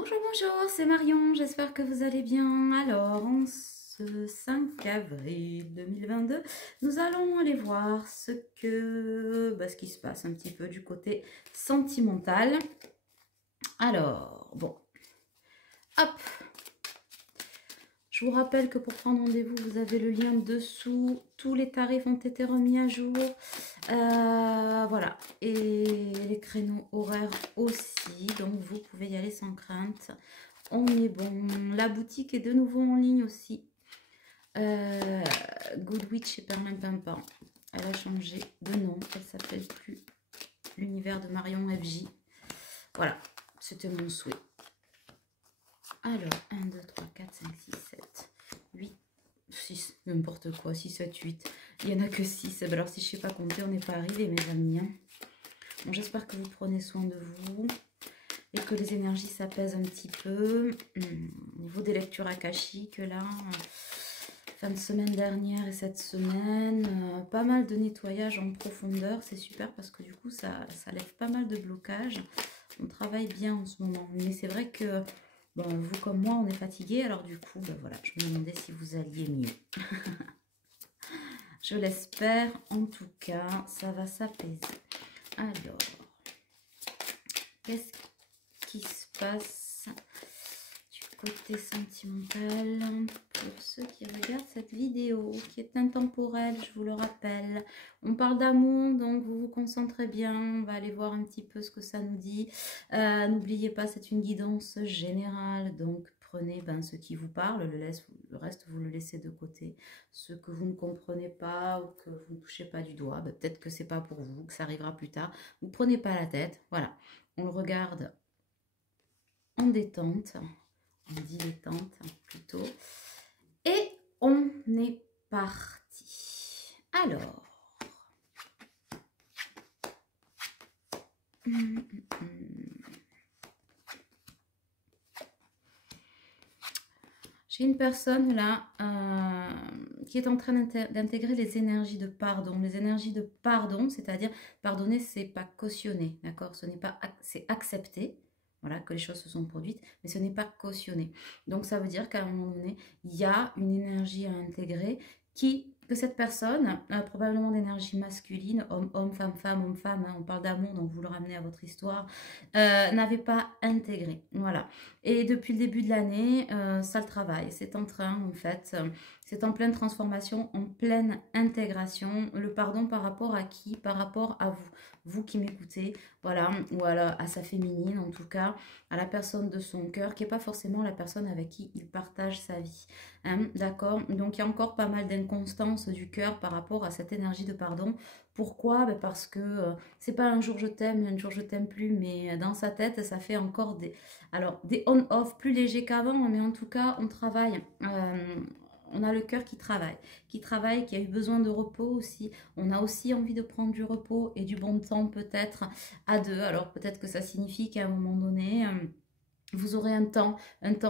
Bonjour, bonjour, c'est Marion, j'espère que vous allez bien. Alors, en ce 5 avril 2022, nous allons aller voir ce qui se passe un petit peu du côté sentimental. Alors, bon, hop, je vous rappelle que pour prendre rendez-vous, vous avez le lien dessous. Tous les tarifs ont été remis à jour. Voilà, et les créneaux horaires aussi, donc vous pouvez y aller sans crainte. On est bon. La boutique est de nouveau en ligne aussi. Good Witch et Perlimpinpin. Elle a changé de nom. Elle s'appelle plus l'univers de Marion FJ. Voilà, c'était mon souhait. Alors, 1, 2, 3, 4, 5, 6, 7, 8, 6, n'importe quoi, 6, 7, 8. Il n'y en a que 6. Alors, si je ne sais pas compter, on n'est pas arrivé, mes amis. Hein. Bon, j'espère que vous prenez soin de vous et que les énergies s'apaisent un petit peu. Au niveau des lectures akashiques, là, fin de semaine dernière et cette semaine, pas mal de nettoyage en profondeur. C'est super parce que du coup, ça lève pas mal de blocages. On travaille bien en ce moment. Mais c'est vrai que, bon, vous comme moi, on est fatigué. Alors du coup, ben voilà, je me demandais si vous alliez mieux. Je l'espère. En tout cas, ça va s'apaiser. Alors, qu'est-ce qui se passe du côté sentimental pour ceux qui regardent cette vidéo qui est intemporelle, je vous le rappelle. On parle d'amour, donc vous vous concentrez bien, on va aller voir un petit peu ce que ça nous dit. N'oubliez pas, c'est une guidance générale, donc prenez ce qui vous parle, le reste vous le laissez de côté. Ce que vous ne comprenez pas ou que vous ne touchez pas du doigt, peut-être que c'est pas pour vous, que ça arrivera plus tard. Vous ne prenez pas la tête, voilà. On le regarde en détente, en dilettante plutôt. Et on est parti. Alors, j'ai une personne là qui est en train d'intégrer les énergies de pardon. Les énergies de pardon, c'est-à-dire pardonner, c'est pas cautionner, d'accord? Ce n'est pas, c'est accepter. Voilà, que les choses se sont produites, mais ce n'est pas cautionné. Donc ça veut dire qu'à un moment donné, il y a une énergie à intégrer que cette personne, probablement d'énergie masculine, homme, femme, homme-femme, hein, on parle d'amour, donc vous le ramenez à votre histoire, n'avait pas intégré. Voilà. Et depuis le début de l'année, ça le travaille. C'est en train, en fait, c'est en pleine transformation, en pleine intégration. Le pardon par rapport à qui? Par rapport à vous. Vous qui m'écoutez, voilà, ou à sa féminine en tout cas, à la personne de son cœur, qui n'est pas forcément la personne avec qui il partage sa vie. Hein, d'accord? Donc il y a encore pas mal d'inconstance du cœur par rapport à cette énergie de pardon. Pourquoi? Parce que c'est pas un jour je t'aime, un jour je t'aime plus, mais dans sa tête, ça fait encore des on-off plus légers qu'avant, mais en tout cas, on travaille. On a le cœur qui travaille, qui a eu besoin de repos aussi. On a aussi envie de prendre du repos et du bon temps peut-être à deux. Alors peut-être que ça signifie qu'à un moment donné, vous aurez un temps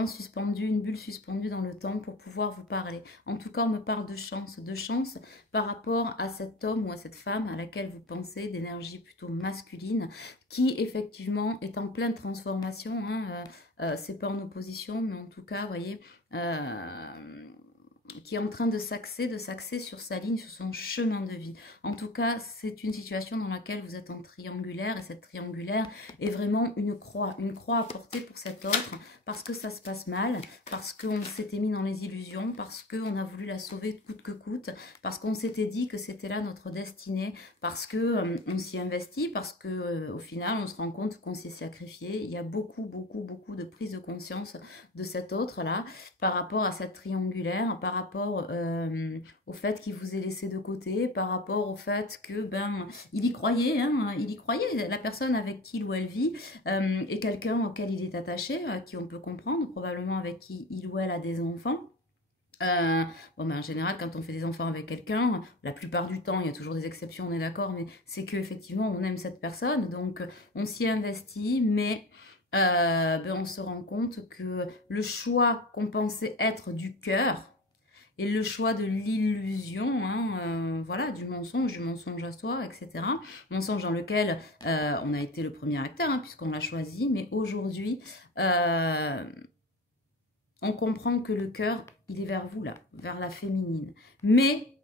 suspendu, une bulle suspendue dans le temps pour pouvoir vous parler. En tout cas, on me parle de chance par rapport à cet homme ou à cette femme à laquelle vous pensez, d'énergie plutôt masculine, qui effectivement est en pleine transformation. Hein, c'est pas en opposition, mais en tout cas, vous voyez, qui est en train de s'axer sur sa ligne, sur son chemin de vie. En tout cas, c'est une situation dans laquelle vous êtes en triangulaire, et cette triangulaire est vraiment une croix à porter pour cet autre, parce que ça se passe mal, parce qu'on s'était mis dans les illusions, parce qu'on a voulu la sauver coûte que coûte, parce qu'on s'était dit que c'était là notre destinée, parce que on s'y investit, parce que au final, on se rend compte qu'on s'est sacrifié. Il y a beaucoup de prise de conscience de cet autre-là, par rapport à cette triangulaire, par rapport au fait qu'il vous ait laissé de côté, par rapport au fait que il y croyait, hein, il y croyait, la personne avec qui il ou elle vit est quelqu'un auquel il est attaché, à qui on peut comprendre, probablement avec qui il ou elle a des enfants. En général, quand on fait des enfants avec quelqu'un, la plupart du temps, il y a toujours des exceptions, on est d'accord, mais c'est qu'effectivement, on aime cette personne, donc on s'y investit, mais on se rend compte que le choix qu'on pensait être du cœur, et le choix de l'illusion, hein, voilà, du mensonge à soi, etc. Mensonge dans lequel on a été le premier acteur, hein, puisqu'on l'a choisi, mais aujourd'hui, on comprend que le cœur, il est vers vous, là, vers la féminine. Mais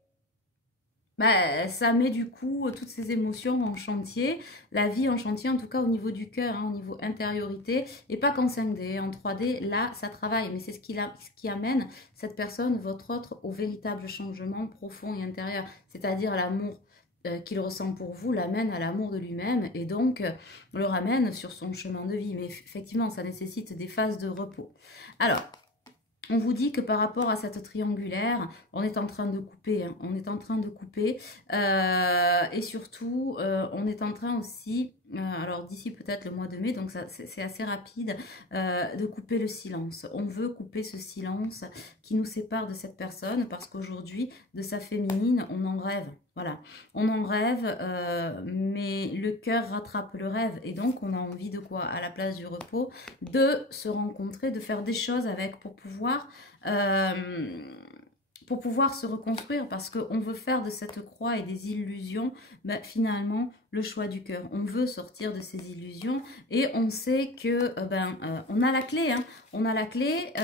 bah, ça met du coup toutes ces émotions en chantier, la vie en chantier, en tout cas au niveau du cœur, hein, au niveau intériorité, et pas qu'en 5D, en 3D, là ça travaille, mais c'est ce qui amène cette personne, votre autre, au véritable changement profond et intérieur, c'est-à-dire l'amour qu'il ressent pour vous, l'amène à l'amour de lui-même, et donc le ramène sur son chemin de vie, mais effectivement ça nécessite des phases de repos. Alors, on vous dit que par rapport à cette triangulaire, on est en train de couper, hein, on est en train de couper, et surtout, on est en train aussi, alors d'ici peut-être le mois de mai, donc c'est assez rapide, de couper le silence. On veut couper ce silence qui nous sépare de cette personne, parce qu'aujourd'hui, de sa féminine, on en rêve. Voilà, on en rêve, mais le cœur rattrape le rêve, et donc on a envie de quoi? À la place du repos, de se rencontrer, de faire des choses avec pour pouvoir se reconstruire, parce qu'on veut faire de cette croix et des illusions, ben, finalement, le choix du cœur. On veut sortir de ces illusions, et on sait que, on a la clé, hein, on a la clé,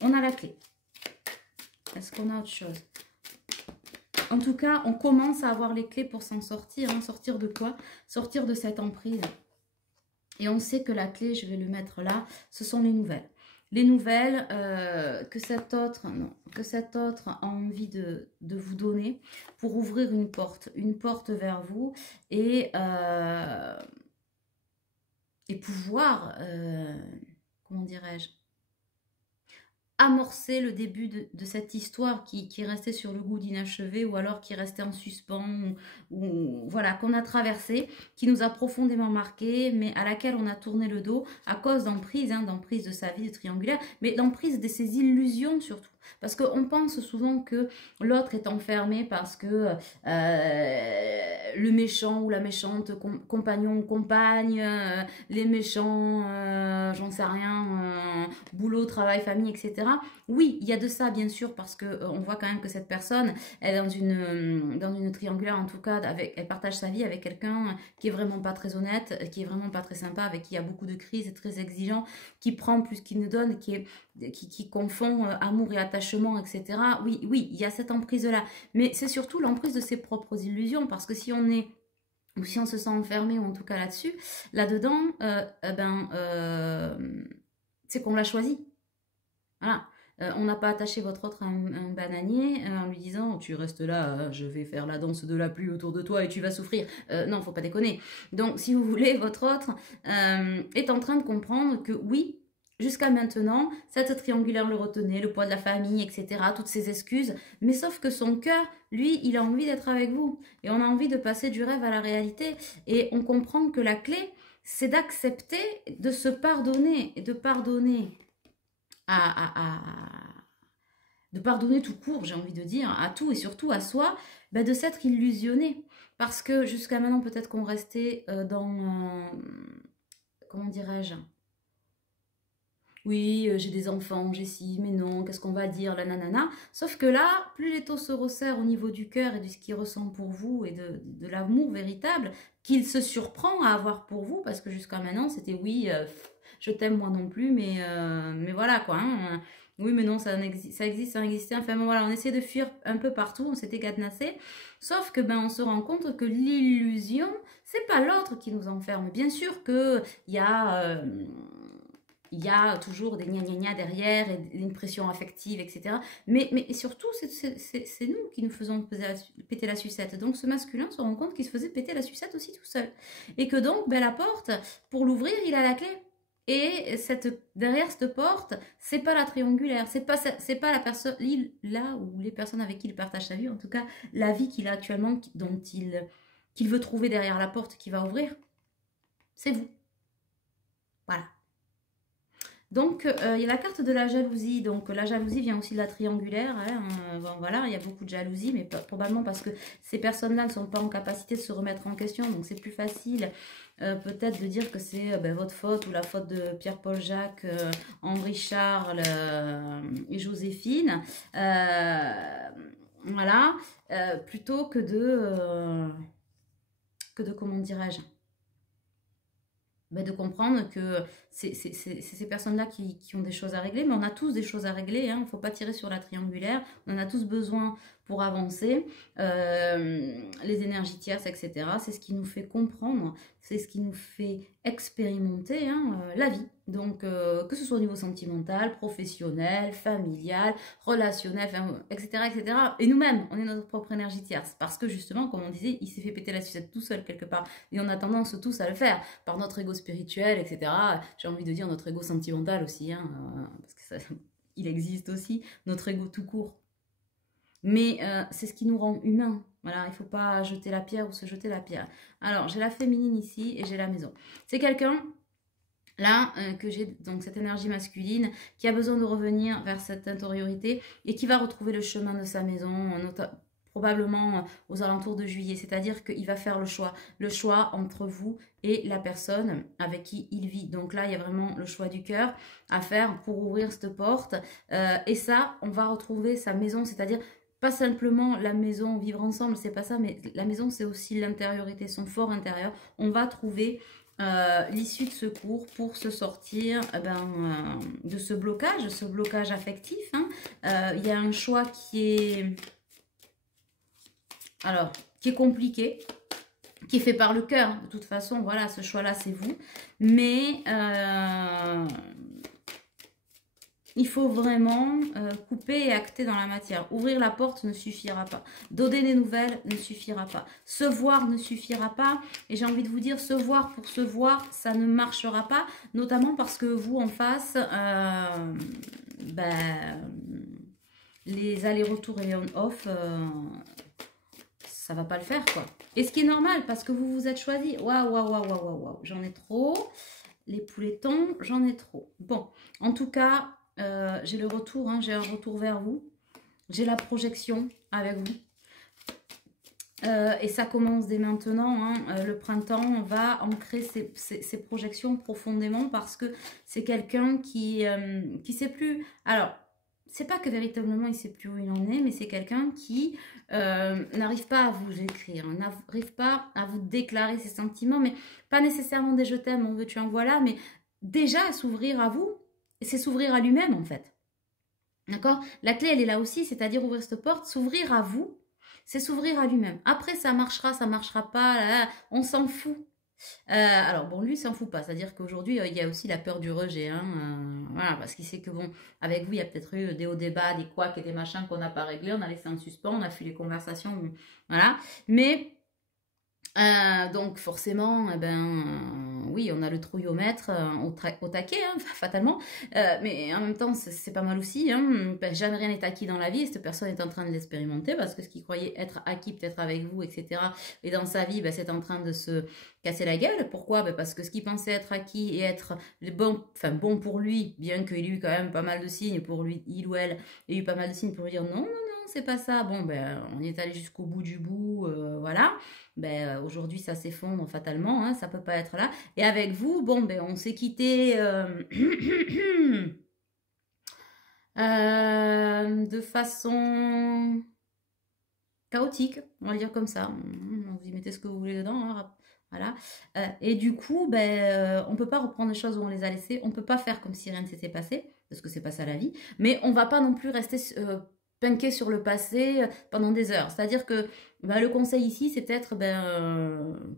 on a la clé. Est-ce qu'on a autre chose? En tout cas, on commence à avoir les clés pour s'en sortir. Hein. Sortir de quoi? Sortir de cette emprise. Et on sait que la clé, je vais le mettre là, ce sont les nouvelles. Les nouvelles que cet autre a envie de vous donner pour ouvrir une porte vers vous et pouvoir, comment dirais-je, amorcer le début de cette histoire qui restait sur le goût d'inachevé, ou alors qui restait en suspens, ou voilà, qu'on a traversé, qui nous a profondément marqué, mais à laquelle on a tourné le dos à cause d'emprise, hein, d'emprise de sa vie de triangulaire, mais d'emprise de ses illusions surtout. Parce qu'on pense souvent que l'autre est enfermé parce que le méchant ou la méchante, compagnon ou compagne, les méchants, j'en sais rien, boulot, travail, famille, etc. Oui, il y a de ça, bien sûr, parce qu'on voit quand même que cette personne, elle est dans une triangulaire, en tout cas, elle partage sa vie avec quelqu'un qui est vraiment pas très honnête, qui est vraiment pas très sympa, avec qui il y a beaucoup de crises, très exigeant, qui prend plus qu'il ne donne, qui confond amour et attachement, etc. Oui, il y a cette emprise-là. Mais c'est surtout l'emprise de ses propres illusions, parce que si on est, ou si on se sent enfermé, ou en tout cas là-dessus, là-dedans, c'est qu'on l'a choisi. Voilà. On n'a pas attaché votre autre à un bananier en lui disant tu restes là, je vais faire la danse de la pluie autour de toi et tu vas souffrir. Non, faut pas déconner. Donc, si vous voulez, votre autre est en train de comprendre que oui, jusqu'à maintenant, cette triangulaire le retenait, le poids de la famille, etc., toutes ces excuses, mais sauf que son cœur, lui, il a envie d'être avec vous. Et on a envie de passer du rêve à la réalité. Et on comprend que la clé, c'est d'accepter de se pardonner et de pardonner de pardonner tout court, j'ai envie de dire, à tout et surtout à soi, de s'être illusionné. Parce que jusqu'à maintenant, peut-être qu'on restait dans, comment dirais-je, oui, j'ai des enfants, j'ai ci, mais non, qu'est-ce qu'on va dire, la nanana. Sauf que là, plus les taux se resserrent au niveau du cœur et de ce qu'il ressent pour vous et de l'amour véritable qu'il se surprend à avoir pour vous, parce que jusqu'à maintenant, c'était oui, je t'aime moi non plus, mais voilà quoi. Hein. Oui, mais non, ça existe, ça existait. Enfin, voilà, on essaie de fuir un peu partout, on s'était cadenassé. Sauf que on se rend compte que l'illusion, c'est pas l'autre qui nous enferme. Bien sûr que il y a toujours des gna-gna-gna derrière, et une pression affective, etc. Mais surtout, c'est nous qui nous faisons péter la sucette. Donc ce masculin se rend compte qu'il se faisait péter la sucette aussi tout seul. Et que donc, la porte, pour l'ouvrir, il a la clé. Et derrière cette porte, c'est pas la triangulaire, c'est pas la personne, là où les personnes avec qui il partage sa vie, en tout cas la vie qu'il a actuellement, qu'il veut trouver derrière la porte qui va ouvrir, c'est vous. Voilà. Donc, il y a la carte de la jalousie. Donc, la jalousie vient aussi de la triangulaire. Hein. Bon, voilà, il y a beaucoup de jalousie, mais probablement parce que ces personnes-là ne sont pas en capacité de se remettre en question. Donc, c'est plus facile peut-être de dire que c'est ben, votre faute ou la faute de Pierre-Paul Jacques, Henri Charles et Joséphine. Voilà, plutôt que de comment dirais-je, de comprendre que c'est ces personnes-là qui ont des choses à régler, mais on a tous des choses à régler, hein. Il ne faut pas tirer sur la triangulaire, on en a tous besoin pour avancer, les énergies tierces, etc. C'est ce qui nous fait comprendre, c'est ce qui nous fait expérimenter hein, la vie. Donc, que ce soit au niveau sentimental, professionnel, familial, relationnel, etc., etc. Et nous-mêmes, on est notre propre énergie tierce. Parce que justement, comme on disait, il s'est fait péter la sucette tout seul quelque part. Et on a tendance tous à le faire par notre ego spirituel, etc. J'ai envie de dire notre ego sentimental aussi, hein, parce que ça, il existe aussi, notre ego tout court. Mais c'est ce qui nous rend humains. Voilà, il ne faut pas jeter la pierre ou se jeter la pierre. Alors, j'ai la féminine ici et j'ai la maison. C'est quelqu'un, là, que j'ai donc cette énergie masculine qui a besoin de revenir vers cette intériorité et qui va retrouver le chemin de sa maison, probablement aux alentours de juillet. C'est-à-dire qu'il va faire le choix entre vous et la personne avec qui il vit. Donc là, il y a vraiment le choix du cœur à faire pour ouvrir cette porte. Et ça, on va retrouver sa maison, c'est-à-dire pas simplement la maison, vivre ensemble, c'est pas ça, mais la maison, c'est aussi l'intériorité, son fort intérieur. On va trouver l'issue de secours pour se sortir de ce blocage affectif. Hein. Il y a un choix qui est compliqué, qui est fait par le cœur. De toute façon, voilà, ce choix-là, c'est vous. Mais il faut vraiment couper et acter dans la matière. Ouvrir la porte ne suffira pas. Donner des nouvelles ne suffira pas. Se voir ne suffira pas. Et j'ai envie de vous dire, se voir pour se voir, ça ne marchera pas. Notamment parce que vous, en face, les allers-retours et on-off, ça va pas le faire, quoi. Et ce qui est normal, parce que vous vous êtes choisi. Waouh, waouh, waouh, waouh, waouh. J'en ai trop. Les pouletons, j'en ai trop. Bon, en tout cas... j'ai le retour, hein, j'ai un retour vers vous. J'ai la projection avec vous. Et ça commence dès maintenant. Hein. Le printemps va ancrer ces projections profondément parce que c'est quelqu'un qui sait plus. Alors, c'est pas que véritablement il sait plus où il en est, mais c'est quelqu'un qui n'arrive pas à vous écrire, n'arrive pas à vous déclarer ses sentiments, mais pas nécessairement des je t'aime, on veut tu en voilà, mais déjà à s'ouvrir à vous. C'est s'ouvrir à lui-même en fait. D'accord? La clé, elle est là aussi, c'est-à-dire ouvrir cette porte, s'ouvrir à vous, c'est s'ouvrir à lui-même. Après, ça marchera pas, là, on s'en fout. Alors bon, lui, il s'en fout pas, c'est-à-dire qu'aujourd'hui, il y a aussi la peur du rejet. Hein, voilà, parce qu'il sait que bon, avec vous, il y a peut-être eu des hauts débats, des couacs et des machins qu'on n'a pas réglés, on a laissé en suspens, on a fait les conversations, voilà. Mais... donc forcément, oui, on a le trouillomètre au taquet, hein, fatalement. Mais en même temps, c'est pas mal aussi. Hein, jamais rien n'est acquis dans la vie et cette personne est en train de l'expérimenter parce que ce qu'il croyait être acquis peut-être avec vous, etc. Et dans sa vie, c'est en train de se casser la gueule. Pourquoi? Parce que ce qu'il pensait être acquis et être bon pour lui, bien qu'il ait eu quand même pas mal de signes pour lui, il ou elle, ait eu pas mal de signes pour lui dire non, non, non, c'est pas ça. Bon, on y est allé jusqu'au bout du bout, voilà. Aujourd'hui ça s'effondre fatalement, hein, ça peut pas être là. Et avec vous, bon, on s'est quitté de façon chaotique, on va dire comme ça. Vous y mettez ce que vous voulez dedans, hein, voilà. Et du coup, on peut pas reprendre les choses où on les a laissées, on peut pas faire comme si rien ne s'était passé, parce que c'est pas ça la vie, mais on va pas non plus rester punké sur le passé pendant des heures. C'est-à-dire que le conseil ici, c'est peut-être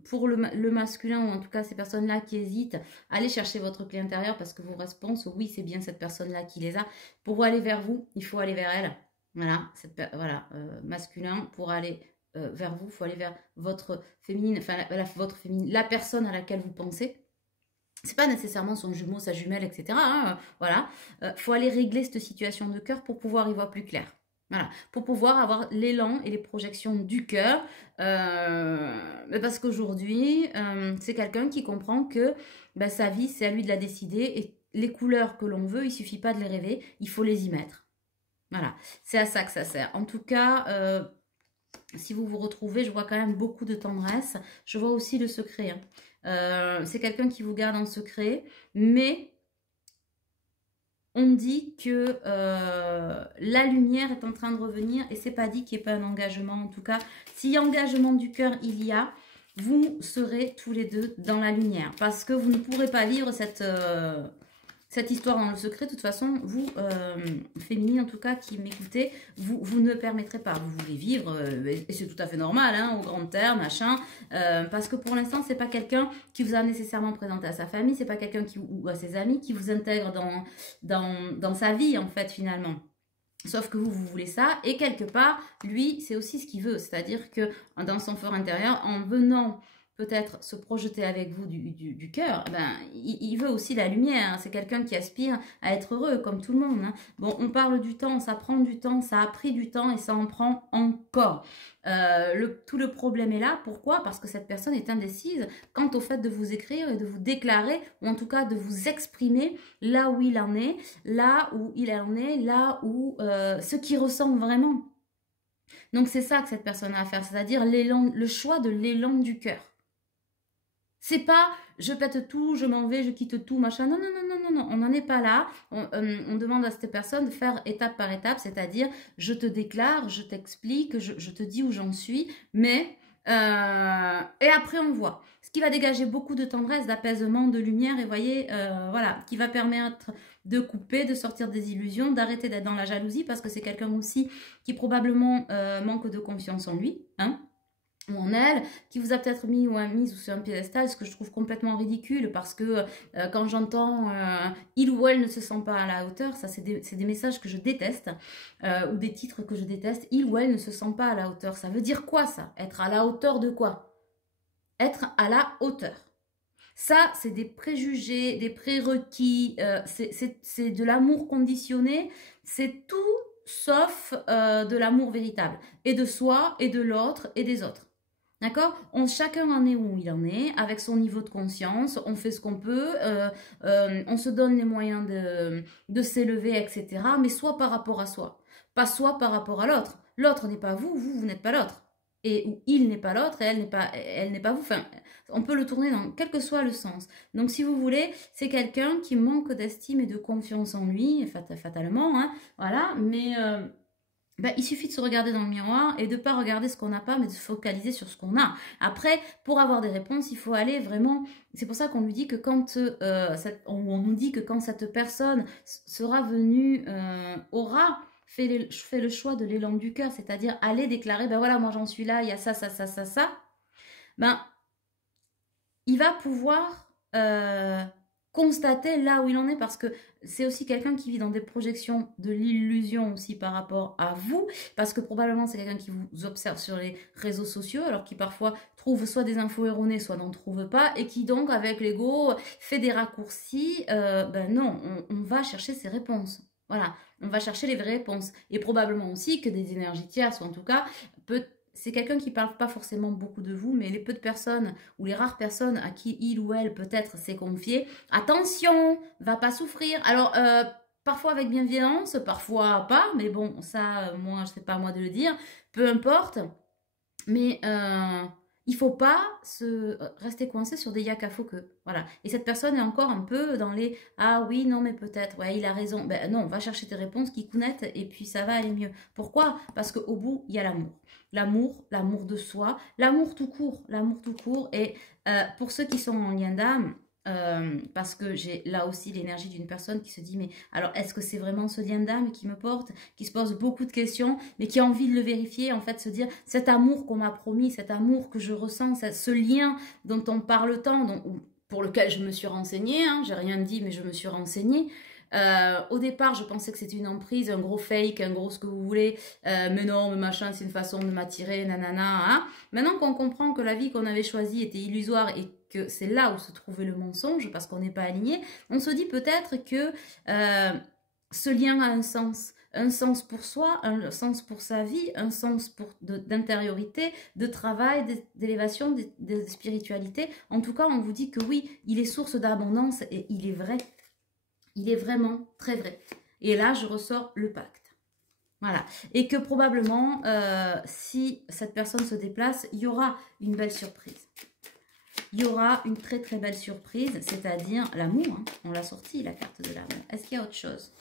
pour le masculin, ou en tout cas ces personnes-là qui hésitent, allez chercher votre clé intérieure parce que vos réponses, oui, c'est bien cette personne-là qui les a. Pour aller vers vous, il faut aller vers elle. Voilà, masculin, pour aller vers vous, il faut aller vers votre féminine, votre féminine, la personne à laquelle vous pensez. C'est pas nécessairement son jumeau, sa jumelle, etc. Hein, voilà, faut aller régler cette situation de cœur pour pouvoir y voir plus clair. Voilà, pour pouvoir avoir l'élan et les projections du cœur, parce qu'aujourd'hui, c'est quelqu'un qui comprend que sa vie, c'est à lui de la décider et les couleurs que l'on veut, il suffit pas de les rêver, il faut les y mettre. Voilà, c'est à ça que ça sert. En tout cas, si vous vous retrouvez, je vois quand même beaucoup de tendresse. Je vois aussi le secret. Hein. C'est quelqu'un qui vous garde en secret, mais on dit que la lumière est en train de revenir et c'est pas dit qu'il n'y ait pas un engagement. En tout cas, si engagement du cœur il y a, vous serez tous les deux dans la lumière parce que vous ne pourrez pas vivre cette histoire dans le secret. De toute façon, vous, féminine en tout cas, qui m'écoutez, vous ne permettrez pas. Vous voulez vivre, et c'est tout à fait normal, hein, au grand terme, machin, parce que pour l'instant, c'est pas quelqu'un qui vous a nécessairement présenté à sa famille, c'est pas quelqu'un ou à ses amis qui vous intègre dans sa vie, en fait, finalement. Sauf que vous voulez ça, et quelque part, lui, c'est aussi ce qu'il veut. C'est-à-dire que dans son fort intérieur, en venant peut-être se projeter avec vous du cœur, ben, il veut aussi la lumière. Hein. C'est quelqu'un qui aspire à être heureux, comme tout le monde. Hein. Bon, on parle du temps, ça prend du temps, ça a pris du temps et ça en prend encore. Tout le problème est là. Pourquoi? Parce que cette personne est indécise quant au fait de vous écrire et de vous déclarer, ou en tout cas de vous exprimer là où il en est, là où ce qu'il ressent vraiment. Donc c'est ça que cette personne a à faire, c'est-à-dire le choix de l'élan du cœur. C'est pas je pète tout, je m'en vais, je quitte tout, machin. Non, non, non, non, non, non. On n'en est pas là. On demande à cette personne de faire étape par étape, c'est-à-dire je te déclare, je t'explique, je te dis où j'en suis, mais et après on voit. Ce qui va dégager beaucoup de tendresse, d'apaisement, de lumière, et voyez, voilà, qui va permettre de couper, de sortir des illusions, d'arrêter d'être dans la jalousie, parce que c'est quelqu'un aussi qui probablement manque de confiance en lui, hein, ou en elle, qui vous a peut-être mis ou a mis sur un piédestal, ce que je trouve complètement ridicule, parce que quand j'entends il ou elle ne se sent pas à la hauteur, ça c'est des messages que je déteste, ou des titres que je déteste. Il ou elle ne se sent pas à la hauteur, ça veut dire quoi ça? Être à la hauteur de quoi? Être à la hauteur. Ça, c'est des préjugés, des prérequis, c'est de l'amour conditionné, c'est tout sauf de l'amour véritable, et de soi, et de l'autre, et des autres. D'accord? Chacun en est où il en est, avec son niveau de conscience, on fait ce qu'on peut, on se donne les moyens de s'élever, etc. Mais soit par rapport à soi, pas soit par rapport à l'autre. L'autre n'est pas vous, vous n'êtes pas l'autre. Et ou il n'est pas l'autre, et elle n'est pas vous. Enfin, on peut le tourner dans quel que soit le sens. Donc, si vous voulez, c'est quelqu'un qui manque d'estime et de confiance en lui, fatalement, hein, voilà, mais... ben, il suffit de se regarder dans le miroir et de ne pas regarder ce qu'on n'a pas, mais de se focaliser sur ce qu'on a. Après, pour avoir des réponses, il faut aller vraiment... C'est pour ça qu'on lui dit que quand... on nous dit que quand cette personne sera venue, aura fait le choix de l'élan du cœur, c'est-à-dire aller déclarer, ben voilà, moi j'en suis là, il y a ça, ça, ça, ça, ça, ben, il va pouvoir... constater là où il en est, parce que c'est aussi quelqu'un qui vit dans des projections de l'illusion aussi par rapport à vous, parce que probablement c'est quelqu'un qui vous observe sur les réseaux sociaux, alors qui parfois trouve soit des infos erronées, soit n'en trouve pas, et qui donc avec l'ego fait des raccourcis. Ben non, on va chercher ses réponses. Voilà, on va chercher les vraies réponses. Et probablement aussi que des énergies tierces, ou en tout cas, c'est quelqu'un qui ne parle pas forcément beaucoup de vous, mais les peu de personnes ou les rares personnes à qui il ou elle peut-être s'est confié, attention, va pas souffrir. Alors, parfois avec bienveillance, parfois pas, mais bon, ça, moi, je sais pas à moi de le dire, peu importe. Mais il faut pas rester coincé sur des yakafo que. Voilà. Et cette personne est encore un peu dans les ah oui, non, mais peut-être, ouais, il a raison. Ben non, va chercher tes réponses qui connaissent et puis ça va aller mieux. Pourquoi? Parce qu'au bout, il y a l'amour. L'amour de soi, l'amour tout court. L'amour tout court. Et pour ceux qui sont en lien d'âme, parce que j'ai là aussi l'énergie d'une personne qui se dit mais alors est-ce que c'est vraiment ce lien d'âme qui me porte, qui se pose beaucoup de questions mais qui a envie de le vérifier, en fait se dire cet amour qu'on m'a promis, cet amour que je ressens, ce lien dont on parle tant, pour lequel je me suis renseignée, hein, j'ai rien dit mais je me suis renseignée. Au départ, je pensais que c'était une emprise, un gros fake, un gros ce que vous voulez, mais non, mais machin, c'est une façon de m'attirer, nanana. Hein. Maintenant qu'on comprend que la vie qu'on avait choisie était illusoire et que c'est là où se trouvait le mensonge, parce qu'on n'est pas aligné, on se dit peut-être que ce lien a un sens pour soi, un sens pour sa vie, un sens d'intériorité, de travail, d'élévation, de spiritualité. En tout cas, on vous dit que oui, il est source d'abondance et il est vrai. Il est vraiment très vrai. Et là, je ressors le pacte. Voilà. Et que probablement, si cette personne se déplace, il y aura une belle surprise. Il y aura une très très belle surprise, c'est-à-dire l'amour. Hein. On l'a sorti, la carte de l'amour. Est-ce qu'il y a autre chose?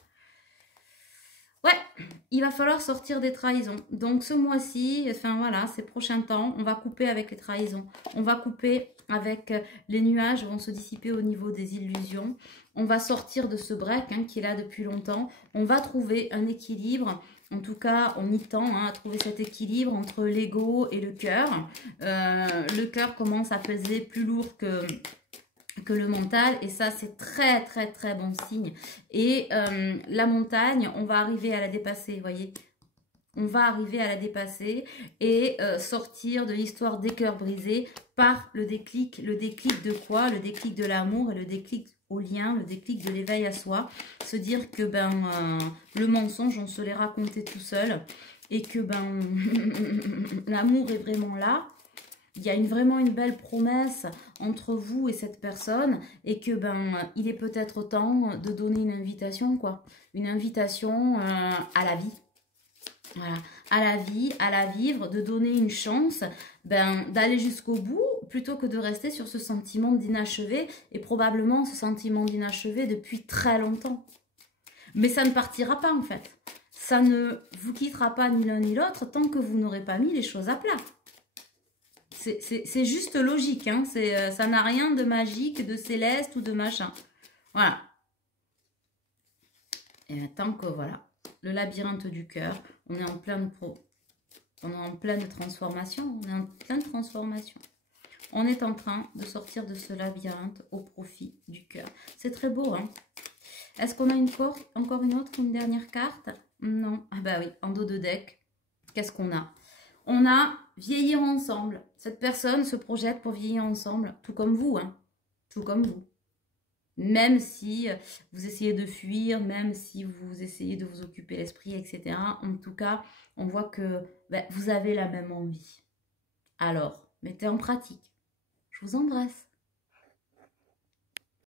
Ouais, il va falloir sortir des trahisons. Donc ce mois-ci, enfin voilà, ces prochains temps, on va couper avec les trahisons. On va couper avec les nuages, vont se dissiper au niveau des illusions. On va sortir de ce break hein, qui est là depuis longtemps. On va trouver un équilibre. En tout cas, on y tend hein, à trouver cet équilibre entre l'ego et le cœur. Le cœur commence à peser plus lourd que le mental et ça c'est très très très bon signe et la montagne on va arriver à la dépasser, vous voyez, on va arriver à la dépasser et sortir de l'histoire des cœurs brisés par le déclic de quoi? Le déclic de l'amour et le déclic au lien, le déclic de l'éveil à soi, se dire que le mensonge on se l'est raconté tout seul et que l'amour est vraiment là. Il y a vraiment une belle promesse entre vous et cette personne et que il est peut-être temps de donner une invitation quoi, une invitation à la vie, voilà, à la vie, à la vivre, de donner une chance, d'aller jusqu'au bout plutôt que de rester sur ce sentiment d'inachevé et probablement ce sentiment d'inachevé depuis très longtemps. Mais ça ne partira pas en fait, ça ne vous quittera pas ni l'un ni l'autre tant que vous n'aurez pas mis les choses à plat. C'est juste logique, hein. Ça n'a rien de magique, de céleste ou de machin. Voilà. Et tant que voilà, le labyrinthe du cœur, on est en pleine transformation, on est en pleine transformation. On est en train de sortir de ce labyrinthe au profit du cœur. C'est très beau, hein. Est-ce qu'on a encore une autre, une dernière carte? Non. Ah bah oui, en dos de deck, qu'est-ce qu'on a? On a vieillir ensemble. Cette personne se projette pour vieillir ensemble, tout comme vous, hein. Tout comme vous. Même si vous essayez de fuir, même si vous essayez de vous occuper l'esprit, etc. En tout cas, on voit que vous avez la même envie. Alors, mettez en pratique. Je vous embrasse.